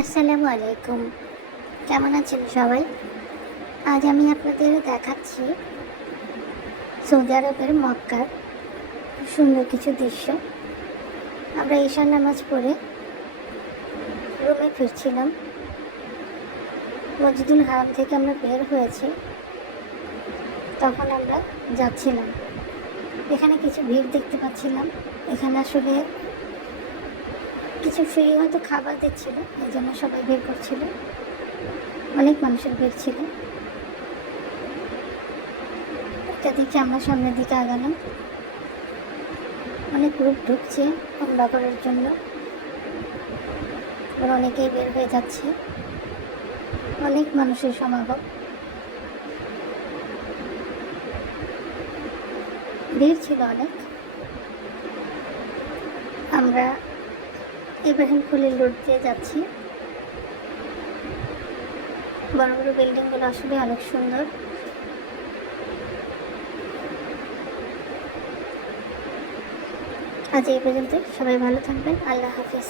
আসসালামু আলাইকুম। কেমন আছেন সবাই? আজ আমি আপনাদের দেখাচ্ছি সৌদি আরবের মক্কার সুন্দর কিছু দৃশ্য। আমরা ঈশান নামাজ পড়ে রুমে ফিরছিলাম। মসজিদুল হারাম থেকে আমরা বের হয়েছি। তখন আমরা যাচ্ছিলাম। এখানে কিছু ভিড় দেখতে পাচ্ছিলাম। এখানে আসলে কিছু ফ্রি হয়তো খাবার দিচ্ছিল, এই জন্য সবাই বের করছিল। অনেক মানুষের ভিড় ছিল। এটা দেখে আমরা সামনের দিকে আগালাম। অনেক গ্রুপ ঢুকছে হামলা করার জন্য। আবার অনেকেই বের হয়ে যাচ্ছে। অনেক মানুষের সমাগম। ভিড় ছিল অনেক। আমরা ইব্রাহিম ফুলের রোড দিয়ে যাচ্ছি। বড় বড় বিল্ডিংগুলো আসলে অনেক সুন্দর। আজ এই পর্যন্ত সবাই ভালো থাকবেন। আল্লাহ হাফিজ।